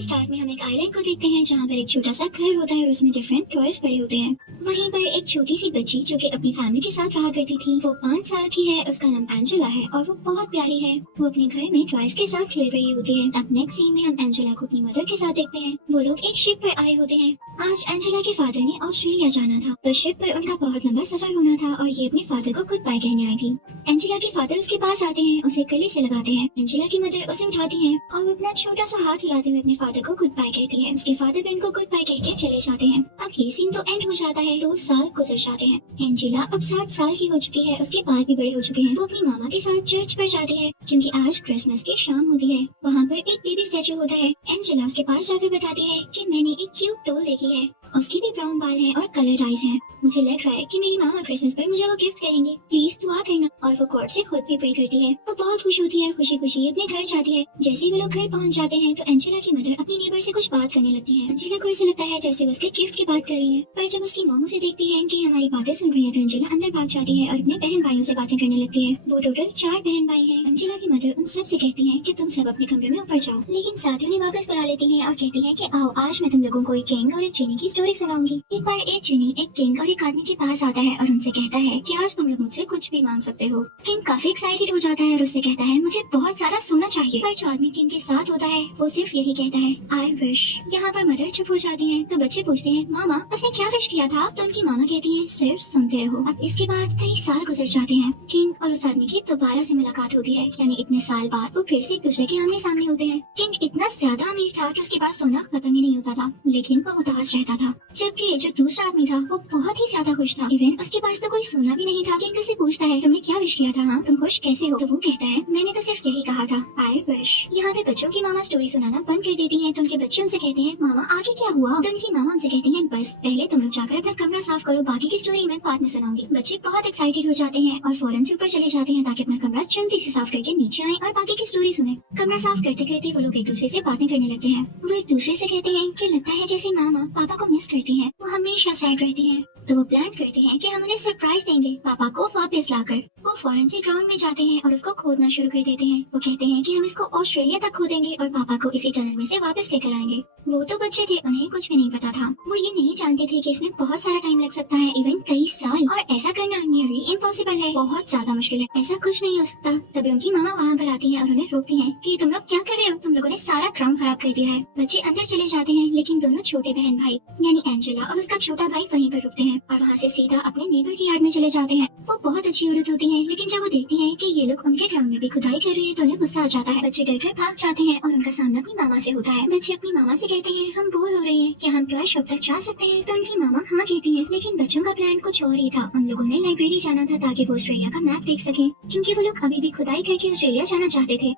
Start में हम एक आइलैंड को देखते हैं जहाँ पर एक छोटा सा घर होता है और उसमें डिफरेंट टॉयज पड़े होते हैं। वहीं पर एक छोटी सी बच्ची जो कि अपनी फैमिली के साथ रहा करती थी, वो 5 साल की है। उसका नाम एंजेला है और वो बहुत प्यारी है। वो अपने घर में टॉयज के साथ खेल रही होती है। अब नेक्स्ट सीन में हम एंजेला को अपनी मदर के साथ देखते हैं। वो लोग एक शिप पर आए होते हैं। आज एंजेला के फादर ने ऑस्ट्रेलिया जाना था, तो शिप पर उनका बहुत लंबा सफर होना था और ये अपने फादर को गुड बाय कहने आई थी। एंजेला के फादर उसके पास आते हैं, उसे गले से लगाते हैं। एंजेला की मदर उसे उठाती है और वो अपना छोटा सा हाथ हिलाते हुए अपने फादर को गुड बाय कहती है। उसके फादर भी इनको गुड बाय कह के चले जाते हैं। अब ये सीन तो एंड हो जाता है। 2 साल गुजर जाते हैं। एंजेला अब 7 साल की हो चुकी है। उसके बाल भी बड़े हो चुके हैं। वो अपनी मामा के साथ चर्च पर जाती है क्योंकि आज क्रिसमस की शाम होती है। वहाँ पर एक बेबी स्टैचू होता है। एंजेला उसके पास जाकर बताती है कि मैंने एक क्यूट डॉल देखी है। उसकी भी ब्राउन बाल है और कलर्ड आईज हैं। मुझे लग रहा है कि मेरी मामा क्रिसमस पर मुझे वो गिफ्ट करेंगी, प्लीज दुआ करना। और वो गॉड से खुद भी प्रे करती है। वो बहुत खुश होती है और खुशी खुशी अपने घर जाती है। जैसे ही वो लोग घर पहुंच जाते हैं तो एंजेला की मदर अपनी नेबर से कुछ बात करने लगती है। एंजेला को ऐसा लगता है जैसे वो उसके गिफ्ट की बात कर रही है, पर जब उसकी मॉम उसे देखती है कि हमारी बातें सुन रही है तो एंजेला अंदर भाग जाती है और अपने बहन भाइयों से बातें करने लगती है। वो टोटल 4 बहन भाई हैं। एंजेला की मदर उन सब से कहती है कि तुम सब अपने कमरे में ऊपर जाओ, लेकिन साथ ही उन्हें वापस बुला लेती है और कहती है कि आओ आज मैं तुम लोगों को एक किंग और एक जिनी की स्टोरी सुनाऊंगी। एक बार एक जिनी एक किंग और एक आदमी के पास आता है और उनसे कहता है कि आज तुम लोग मुझसे कुछ भी मांग सकते हो। किंग काफी एक्साइटेड हो जाता है और उससे कहता है मुझे बहुत सारा सोना चाहिए। पर जो आदमी किंग के साथ होता है वो सिर्फ यही कहता है आई विश। यहाँ पर मदर चुप हो जाती है तो बच्चे पूछते हैं मामा उसने क्या विश किया था? तो उनकी मामा कहती है सिर्फ सुनते रहो। अब इसके बाद कई साल गुजर जाते हैं। किंग और उस आदमी की दोबारा से मुलाकात होती है, यानी इतने साल बाद वो फिर से एक दूसरे के आमने सामने होते हैं। किंग इतना ज्यादा अमीर था कि उसके पास सोना खत्म ही नहीं होता था, लेकिन वो उदास रहता था। जबकि जो दूसरा आदमी था वो बहुत ही ज्यादा खुश था। इवन उसके पास तो कोई सोना भी नहीं था। किंग उससे पूछता है तुमने क्या विश किया था? हाँ तुम खुश कैसे हो? तो वो कहता है मैंने तो सिर्फ यही कहा था आई विश। यहाँ पे बच्चों की मामा स्टोरी सुनाना बंद कर देती है तो उनके बच्चे उनसे कहते हैं मामा आगे क्या हुआ? तो उनकी मामा उनसे कहती है बस पहले तुम लोग जाकर अपना कमरा साफ करो, बाकी की स्टोरी मैं बाद में सुनाऊंगी। बच्चे बहुत एक्साइटेड हो जाते हैं और फौरन से ऊपर चले जाते हैं ताकि अपना कमरा जल्दी से साफ करके नीचे आए और बाकी की स्टोरी सुने। कमरा साफ करते करते वो लोग एक दूसरे से बातें करने लगते हैं। वो एक दूसरे से कहते हैं कि लगता है जैसे मामा पापा को मिस करती है, वो हमेशा सैड रहती है। तो वो प्लान करते हैं कि हम उन्हें सरप्राइज देंगे पापा को वापस लाकर। वो फौरन से ग्राउंड में जाते हैं और उसको खोदना शुरू कर देते हैं। वो कहते हैं कि हम इसको ऑस्ट्रेलिया तक खोदेंगे और पापा को इसी टनल में से वापस लेकर आएंगे। वो तो बच्चे थे, उन्हें कुछ भी नहीं पता था। वो ये नहीं जानते थे कि इसमें बहुत सारा टाइम लग सकता है, इवन कई साल, और ऐसा करना नियरली इम्पॉसिबल है, बहुत ज्यादा मुश्किल है, ऐसा कुछ नहीं हो सकता। तभी उनकी मामा वहाँ पर आती है और उन्हें रोकती है कि तुम लोग क्या कर रहे हो? तुम लोगों ने सारा ग्राउंड खराब कर दिया है। बच्चे अंदर चले जाते हैं लेकिन दोनों छोटे बहन भाई यानी एंजेला और उसका छोटा भाई वहीं पर रुकते हैं और वहाँ से सीधा अपने नेबर की यार्ड में चले जाते हैं। वो बहुत अच्छी औरत होती है, लेकिन जब वो देखती है कि ये लोग उनके ग्राउंड में भी खुदाई कर रहे हैं तो उन्हें गुस्सा आ जाता है। बच्चे डर कर भाग जाते हैं और उनका सामना अपनी मामा से होता है। बच्चे अपनी मामा से कहते हैं हम बोर हो रहे हैं, क्या हम टॉय शॉप तक जा सकते हैं? तो उनकी मामा हाँ कहती है, लेकिन बच्चों का प्लान कुछ और ही था। उन लोगों ने लाइब्रेरी जाना था ताकि वो ऑस्ट्रेलिया का मैप देख सके, क्योंकि वो लोग अभी भी खुदाई करके ऑस्ट्रेलिया जाना चाहते थे,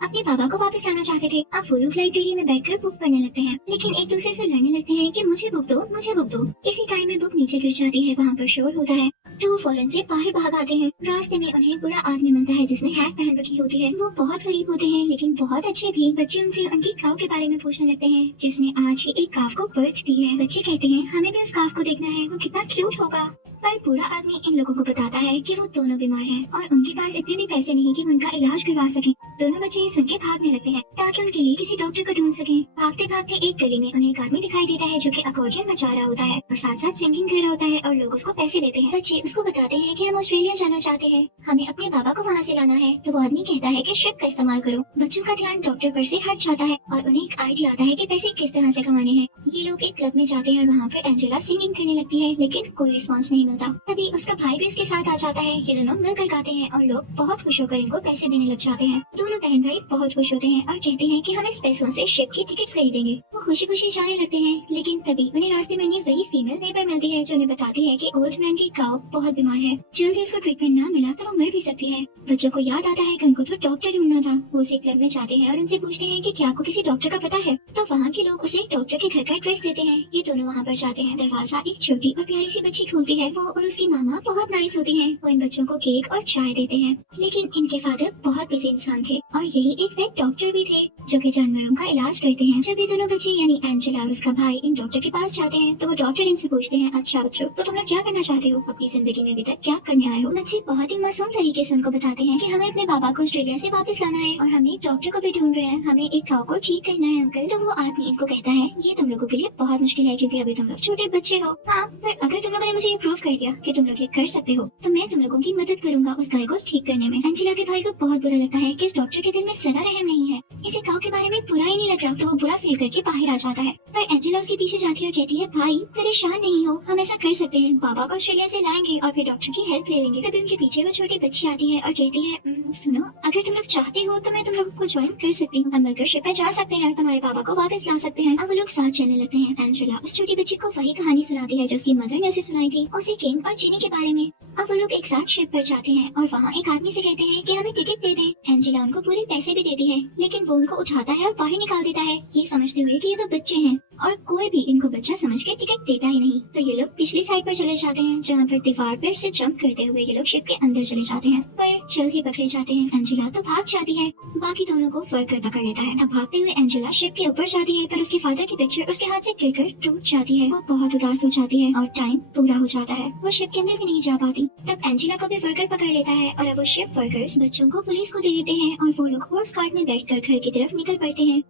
अपने पापा को वापस लाना चाहते थे। अब वो लोग लाइब्रेरी में बैठकर बुक पढ़ने लगते हैं, लेकिन एक दूसरे से लड़ने लगते हैं कि मुझे बुक दो, मुझे बुक दो। इसी टाइम में बुक नीचे गिर जाती है, वहाँ पर शोर होता है तो वो फौरन से बाहर भाग आते हैं। रास्ते में उन्हें बुरा आदमी मिलता है जिसने हैट पहन रखी होती है। वो बहुत गरीब होते हैं लेकिन बहुत अच्छे भी। बच्चे उनसे उनकी काव के बारे में पूछने लगते हैं जिसने आज ही एक काव को बर्थ दी है। बच्चे कहते हैं हमें भी उस काव को देखना है, वो कितना क्यूट होगा। पर बूढ़ा आदमी इन लोगों को बताता है कि वो दोनों बीमार हैं और उनके पास इतने भी पैसे नहीं कि वो उनका इलाज करवा सके। दोनों बच्चे सुन के भागने लगते हैं ताकि उनके लिए किसी डॉक्टर को ढूंढ सके। भागते भागते एक गली में उन्हें एक आदमी दिखाई देता है जो कि अकॉर्डियन बजा रहा होता है और साथ साथ सिंगिंग कर रहा होता है और लोग उसको पैसे देते हैं। बच्चे उसको बताते हैं कि हम ऑस्ट्रेलिया जाना चाहते हैं, हमें अपने बाबा को वहाँ से लाना है। तो वो आदमी कहता है कि शिप का इस्तेमाल करो। बच्चों का ध्यान डॉक्टर पर से हट जाता है और उन्हें एक आइडिया आता है कि पैसे किस तरह से कमाने हैं। ये लोग एक क्लब में जाते हैं और वहाँ पर एंजेला सिंगिंग करने लगती है, लेकिन कोई रिस्पॉन्स नहीं मिलता। तभी उसका भाई भी उसके साथ आ जाता है। ये दोनों मिलकर गाते हैं और लोग बहुत खुश होकर इनको पैसे देने लग जाते हैं। दोनों बहन भाई बहुत खुश होते हैं और कहते हैं कि हम इस पैसों से शिप की टिकट्स खरीदेंगे। वो खुशी खुशी जाने लगते हैं, लेकिन तभी उन्हें रास्ते में उन्हें वही फीमेल नेबर मिलती है जो उन्हें बताती है कि ओल्ड मैन की काऊ बहुत बीमार है, जल्दी उसको ट्रीटमेंट ना मिला तो वो मर भी सकती है। बच्चों को याद आता है कि उनको तो डॉक्टर ढूंढना था। वो उसे क्लब में जाते हैं और उनसे पूछते हैं कि क्या आपको किसी डॉक्टर का पता है? तो वहाँ के लोग उसे डॉक्टर के घर का एड्रेस देते हैं। ये दोनों वहाँ पर जाते हैं। दरवाजा एक छोटी और प्यारी सी बच्ची खोलती है। वो और उसकी मामा बहुत नाइस होती हैं। वो इन बच्चों को केक और चाय देते हैं, लेकिन इनके फादर बहुत बिजी इंसान थे और यही एक वेट डॉक्टर भी थे जो कि जानवरों का इलाज करते हैं। जब ये दोनों बच्चे यानी एंजेला और उसका भाई इन डॉक्टर के पास जाते हैं तो वो डॉक्टर इनसे पूछते हैं, अच्छा बच्चों, तो तुम लोग क्या करना चाहते हो अपनी जिंदगी में, अभी तक क्या करने आए हो? बच्चे बहुत ही मासूम तरीके से उनको बताते हैं कि हमें अपने बाबा को ऑस्ट्रेलिया से वापस लाना है और हमें एक डॉक्टर को भी ढूंढ रहे हैं, हमें एक काऊ को ठीक करना है अंकल। तो वो आदमी इनको कहता है, ये तुम लोगों के लिए बहुत मुश्किल है क्योंकि अभी तुम लोग छोटे बच्चे हो। हाँ, पर अगर तुम लोगों ने मुझे ये प्रूव कर दिया कि तुम लोग ये कर सकते हो तो मैं तुम लोगों की मदद करूंगा उस गाय को ठीक करने में। एंजेला के भाई को बहुत बुरा लगता है कि इस डॉक्टर के दिल में जरा रहम नहीं है, इसे काऊ के बारे में बुरा ही नहीं लग रहा, तो वो बुरा फील करके बाहर आ जाता है। पर एंजेला उसके पीछे जाती है और कहती है, भाई परेशान नहीं हो, हम ऐसा कर सकते हैं, बाबा को ऑस्ट्रेलिया से लाएंगे और फिर डॉक्टर की हेल्प ले लेंगे। तभी उनके पीछे वो छोटी बच्ची आती है और कहती है, सुनो, अगर तुम लोग चाहते हो तो मैं तुम लोगों को ज्वाइन कर सकती हूँ, हम मिलकर शिप पे जा सकते हैं और तुम्हारे बाबा को वापस ला सकते हैं। अब वो लोग साथ चलने लगते हैं। एंजेला उस छोटी बच्ची को वही कहानी सुनाती है जो उसकी मदर ने उसे सुनाई थी, उसे किंग और जिनी के बारे में। अब वो लोग एक साथ शिप पर जाते हैं और वहाँ एक आदमी से कहते हैं कि हमें टिकट दे दें। एंजेला उनको पूरे पैसे भी देती है, लेकिन वो उनको उठाता है और बाहर निकाल देता है, ये समझते हुए कि ये तो बच्चे हैं और कोई भी इनको बच्चा समझ के टिकट देता ही नहीं। तो ये लोग पिछली साइड पर चले जाते हैं जहाँ पर दीवार पर से जंप करते हुए ये लोग शिप के अंदर चले जाते हैं, पर जल्द ही पकड़े जाते हैं। एंजेला तो भाग जाती है, बाकी दोनों को वर्कर पकड़ लेता है। अब भागते हुए एंजेला शिप के ऊपर जाती है, पर उसके फादर की पिक्चर उसके हाथ से गिरकर टूट जाती है। वो बहुत उदास हो जाती है और टाइम पूरा हो जाता है, वो शिप के अंदर भी नहीं जा पाती। तब एंजेला को भी वर्कर पकड़ लेता है और अब वो शिप वर्कर्स बच्चों को पुलिस को दे देते हैं और वो लोग हॉर्स कार्ट में बैठकर घर की तरफ निकल पड़ते हैं।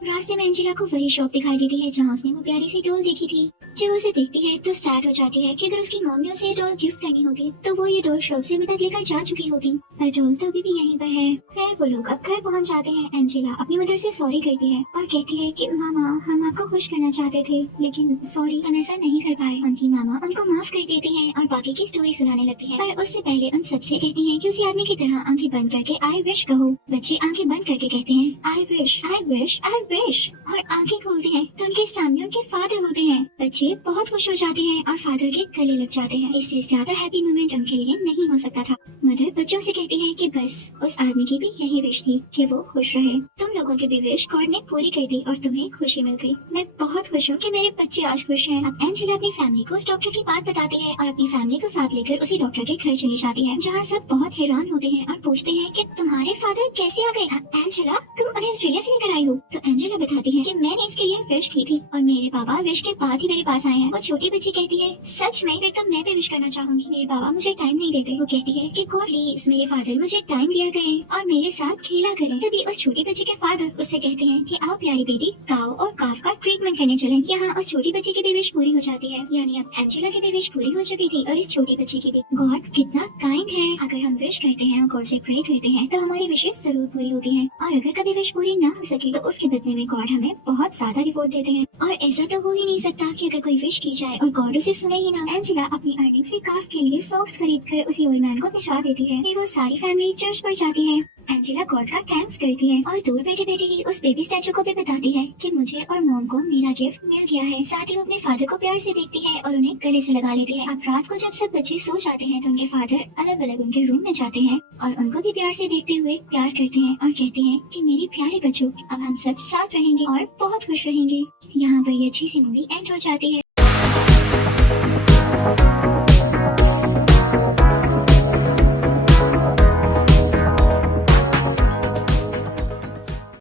रास्ते में एंजेला को वही शॉप दिखाई देती है जहाँ उसने वो प्यारी सी डॉल देखी थी। जब उसे देखती है तो सैड हो जाती है कि अगर उसकी मम्मी उसे ये डॉल गिफ्ट करनी होती तो वो ये डॉल शॉप से अभी तक लेकर जा चुकी होती, पर डॉल तो अभी भी यहीं पर है। फिर वो लोग अब घर पहुँच जाते हैं। एंजेला अपनी मदर से सॉरी करती है और कहती है कि मामा, हम आपको खुश करना चाहते थे लेकिन सॉरी, हम ऐसा नहीं कर पाए। उनकी मामा उनको माफ कर देती है और बाकी की स्टोरी सुनाने लगती है, पर उससे पहले उन सबसे कहती है कि उसी आदमी की तरह आंखें बंद करके आई विश कहो। बच्चे आंखें बंद करके कहते हैं, I wish, I wish, I wish, और आंखें खोलते हैं तो उनके सामने उनके फादर होते हैं। बच्चे बहुत खुश हो जाते हैं और फादर के गले लग जाते हैं। इससे ज्यादा हैप्पी मोमेंट उनके लिए नहीं हो सकता था। मदर बच्चों से कहती है कि बस उस आदमी की भी यही विश थी कि वो खुश रहे। तुम लोगों की भी विश गॉड ने पूरी कर दी और तुम्हें खुशी मिल गई। मैं बहुत खुश हूँ कि मेरे बच्चे आज खुश हैं। अब एंजेला अपनी फैमिली को उस डॉक्टर की बात बताती है और अपनी फैमिली को साथ लेकर उसी डॉक्टर के घर चली जाती है, जहाँ सब बहुत हैरान होते हैं और पूछते हैं कि तुम्हारे फादर कैसे आ गए? एंजेला, तुम उन्हें ऑस्ट्रेलिया से लेकर आई हो? तो एंजेला बताती है कि मैंने इसके लिए विश की थी और मेरे पापा विश के बाद ही मेरे पास आए हैं। वो छोटी बच्ची कहती है, सच में? फिर तो मैं भी विश करना चाहूंगी, मेरे पापा मुझे टाइम नहीं देते। वो कहती है कि गॉड प्लीज मेरे फादर मुझे टाइम दिया करें और मेरे साथ खेला करें। तभी उस छोटी बच्ची के फादर उससे कहते हैं कि आओ प्यारी बेटी, काऊ और काफ का ट्रीटमेंट करने चले। यहाँ उस छोटी बच्ची की भी विश पूरी हो जाती है, यानी अब एंजेला की भी विश पूरी हो चुकी थी और इस छोटी बच्ची की भी। गॉड कितना काइंड है, अगर हम विश करते हैं और गॉड से प्रे करते हैं तो हमारी विशेष जरूर पूरी होती है, और अगर कभी विश पूरी ना हो सके तो उसके बदले में गॉड हमें बहुत ज्यादा रिवॉर्ड देते हैं। और ऐसा तो हो ही नहीं सकता कि अगर कोई विश की जाए और गॉड उसे सुने ही ना। एंजेला अपनी अर्निंग से काफ के लिए सॉक्स खरीद कर उसी ओल्ड मैन को भिजवा देती है। फिर वो सारी फैमिली चर्च पर जाती है। एंजेला गॉड का थैंक्स करती है और दूर बैठे बैठे ही उस बेबी स्टैचू को भी बताती है कि मुझे और मॉम को मेरा गिफ्ट मिल गया है। साथ ही वो अपने फादर को प्यार से देखती है और उन्हें गले से लगा लेती है। अब रात को जब सब बच्चे सो जाते हैं तो उनके फादर अलग अलग उनके रूम में जाते हैं और उनको भी प्यार से देखते हुए प्यार करते हैं और कहते हैं कि मेरे प्यारे बच्चों, अब हम सब साथ रहेंगे और बहुत खुश रहेंगे। यहाँ पर ये अच्छी सी मूवी एंड हो जाती है।